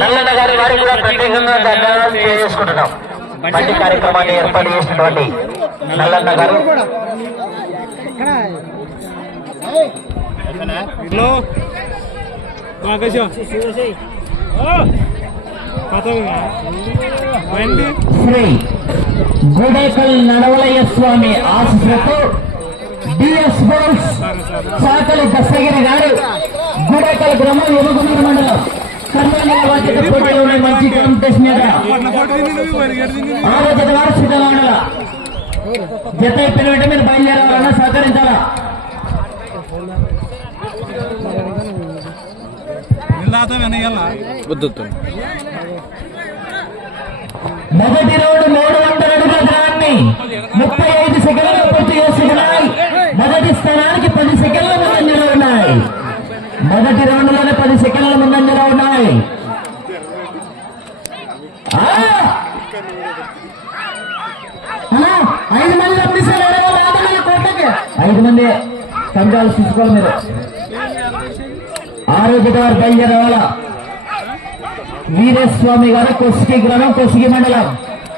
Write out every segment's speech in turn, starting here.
నల్లన్న గారి వారికి కూడా ప్రత్యేకంగా ధన్యవాదాలు తెలియజేసుకుంటున్నాం. మంచి కార్యక్రమాన్ని ఏర్పాటు చేసినటువంటి నల్లన్న గారు శ్రీ గుడేకల్ నడవలయ్య స్వామి ఆశీస్సులతో డిఎస్ బోల్స్ చాకలి దశగిరి గారు గుడేకల్ గ్రామం ఎనుగునూరు మండలం మంచి కాంపిటీషన్ వారు సిద్ధంగా ఉండాల. జత అయిపోయిన వెంటనే మీరు బయలుదేరాలన్నా సహకరించాలా. మొదటి రౌండ్ 300 అడుగుల దూరాన్ని 35 సెకండ్లలో పూర్తి చేసుకున్నాయి. మొదటి స్థానానికి 10 సెకండ్ల ముందంజలో ఉన్నాయి. మొదటి రౌండ్ లోనే 10 సెకండ్ల ముందంజలో ఉన్నాయి. 5 మంది పంపిస్తారు. 5 మంది కంగాలు చూసుకోవాలి మీరు. ఆరోగ్య వారు బయలుదేరాల. వీరేస్వామి గారు కొసిగి గ్రామం కొసిగి మండలం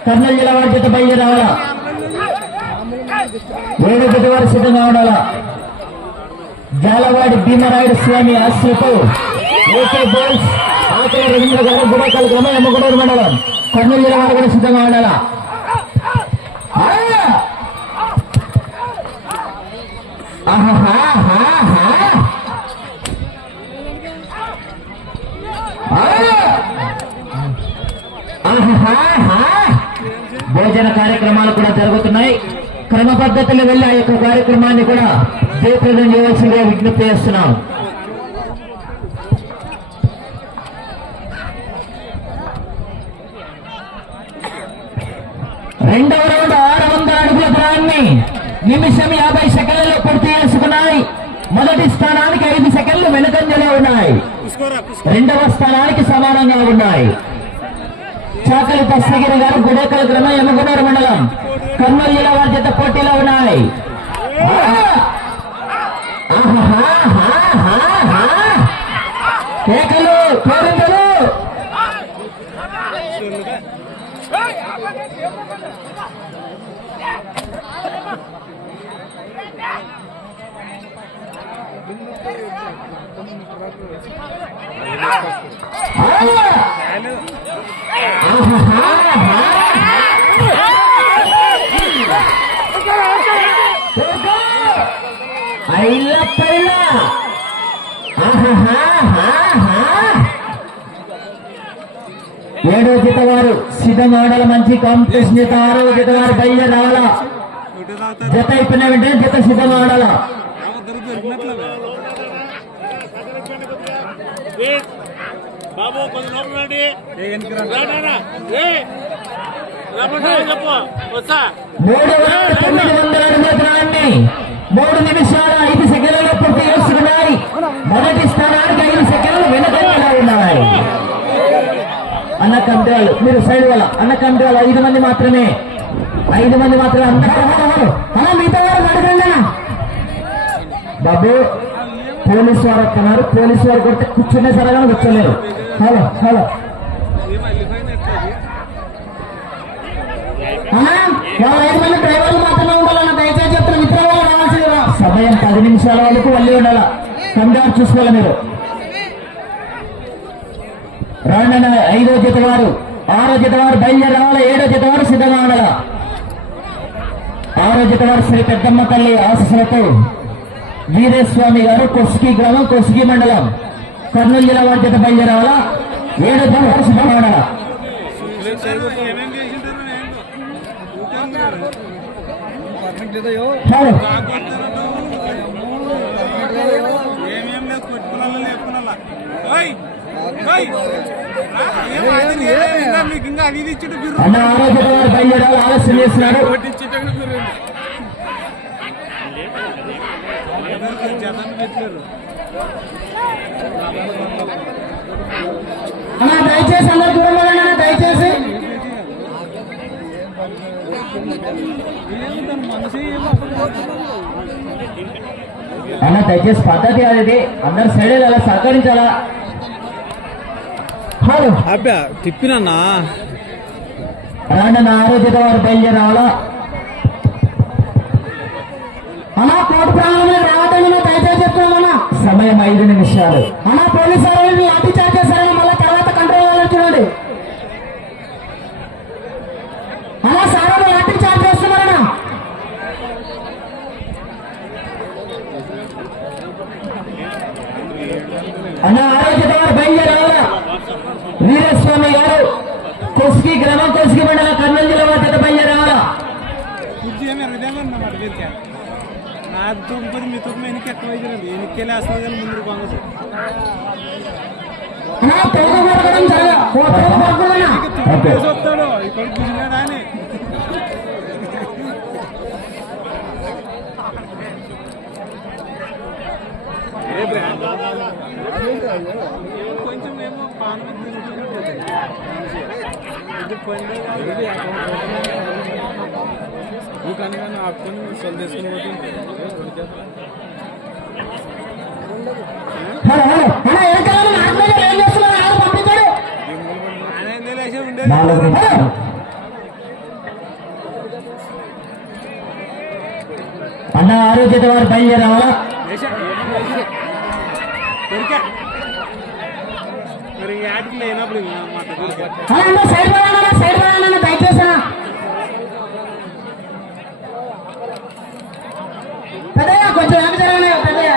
కర్నూలు జిల్లా వారి చేత బయలుదేరాల. 7 జత వారు సిద్ధంగా ఉండాల. జాలవాడి భీమరాయుడు స్వామి ఆశ్రతో ఏకే బోల్స్ ఆకలి రవీంద్ర గారు గుడేకల్ గ్రామం ఎమ్మగూడూరు మండలం కర్నూలు జిల్లా వారు కూడా సిద్ధంగా ఉండాల. భోజన కార్యక్రమాలు కూడా జరుగుతున్నాయి. క్రమ పద్ధతిలో వెళ్ళి ఆ యొక్క కార్యక్రమాన్ని కూడా జయప్రదం చేయవలసిందిగా విజ్ఞప్తి చేస్తున్నాం. రెండవ రౌండ్ 600 అడుగుల దూరాన్ని నిమిషం 50 సెకండ్లలో పూర్తి చేసుకున్నాయి. మొదటి స్థానానికి 5 సెకండ్లు వెనుకంజలో ఉన్నాయి. రెండవ స్థానానికి సమానంగా ఉన్నాయి. చాకలి దశగిరి గారు గుడేకల్ గ్రామం ఎమ్మగూడూరు మండలం కర్నూలు జిల్లా వారి చేత పోటీలో ఉన్నాయి. కేకలు కోరిందలు ఏడో జత వారు సిద్ధంగా ఉండాలి. మంచి కాంపిటీషన్ జత. 6వ జత వారు బయలుదేరి రావాలా. జత అయిపోయిన వెంటనే జత సిద్ధంగా ఉండాలా. బాబు కొంచెం లోపల రండి. 3 నిమిషాల 5 సెకండ్లలో పూర్తి చేసుకున్నాయి. మొదటి స్థానానికి 5 సెకండ్లు వెనుకంజలో ఉన్నాయి. అన్న కమిటీ వాళ్ళు మీరు సైడ్ వాళ్ళ అన్న కమిటీ వాళ్ళు 5 మంది మాత్రమే. 5 మంది మాత్రమే. అన్న మిగతా వారు అడగండి. బాబు పోలీసు వారు వస్తున్నారు. పోలీసు వారు కొడితే కూర్చునే సరగా కూర్చోలేరు. హలో హలో 5 మంది డ్రైవర్లు మాత్రమే ఉండాలన్న దయచేసి చెప్తున్న మిత్రులు రావాల్సి సమయం 10 నిమిషాల వరకు మళ్ళీ ఉండాలా. కంగారు చూసుకోవాలి మీరు. రాండి. 5వ జత వారు 6వ జత వారు బయలుదేరి రావాలి. 7వ జత వారు సిద్ధంగా ఉండాల. 6వ జత వారు శ్రీ పెద్దమ్మ తల్లి ఆశీస్సులతో వీరేస్వామి గారు కొసిగి గ్రామం కొసిగి మండలం కర్నూలు జిల్లా వారి చేత బయలుదేరి రావాలా. 7వ జత వారు సిద్ధంగా ఉండాల. అన్న 6వ జత వారు బయలుదేరాలి. ఆలస్యం చేస్తున్నారు. అన్న దయచేసి అందరు దూరం వెళ్ళండి. దయచేసి అన్న దయచేసి పద్ధతి అది. అందరు సైడ్ అలా సహకరించాలా. హలో అబ్బా తిప్పినన్నా రాండి ఆరోగ్యత వారు బయలుదేరాలా అన్నా కోర్టు ప్రాంగణంలో రావటం దయచేసి చెప్తున్నామన్నా. సమయం 5 నిమిషాలు. అన్నా పోలీసు వాళ్ళు లాఠీ చార్జ్ చేస్తారని మళ్ళీ తర్వాత కంట్రోల్ అవ్వాలని చూడండి. అన్నా సార్ వాళ్ళు లాఠీ చార్జ్ చేస్తున్నారన్నా. అన్న ఆరోగ్యత వారు బయలుదేరాలా వీరస్వామి గారు కొస్కి గ్రామం కొస్కి మండలం కర్నూలు జిల్లా వారి బయలుదేరాలా అన్నా తోక కొడకడం జరగదన్నా. కొంచెం ఏమో కానీ ఆపుకొని సొల్ తీసుకుని హలో హలో అన్నా ఏం ఆత్మీయ ఏం చేస్తున్నారు ఎవరు పంపించాడు. 4 నిమిషాలు. అన్న ఆరోగ్యత వారు బయలుదేరాలా మరి యాటికి లేనప్పుడు అన్నా సైడ్ పడాలన్నా సైడ్ పడాలన్నా దయచేసా పెద్దయ్య కొంచెం వెనక జరగనే పెద్దయ్య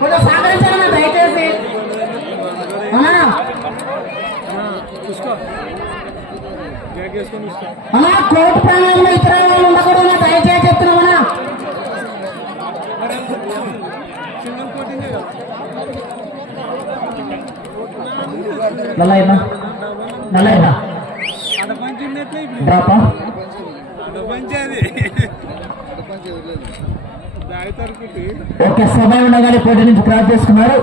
కొంచెం సహకరించాలన్నా దయచేసి. అన్నా చూసుకో బ్యాగ్ వేసుకొని చూసుకో అన్నా కోర్టు ప్రాంగణంలో ఇతర వాళ్ళు ఉండకూడదు దయచేసి చెప్తున్నామన్నా. సింగిల్ కోటింగ్ నల్లయ్యనా నల్లయ్యనా అడపంచి ఉన్నట్లే ఇప్పుడు డ్రాపా అడపంచి అది దాయి తరుపుటి ఓకే సమయం ఉండగానే పోటీ నుంచి క్రాస్ చేసుకున్నారు.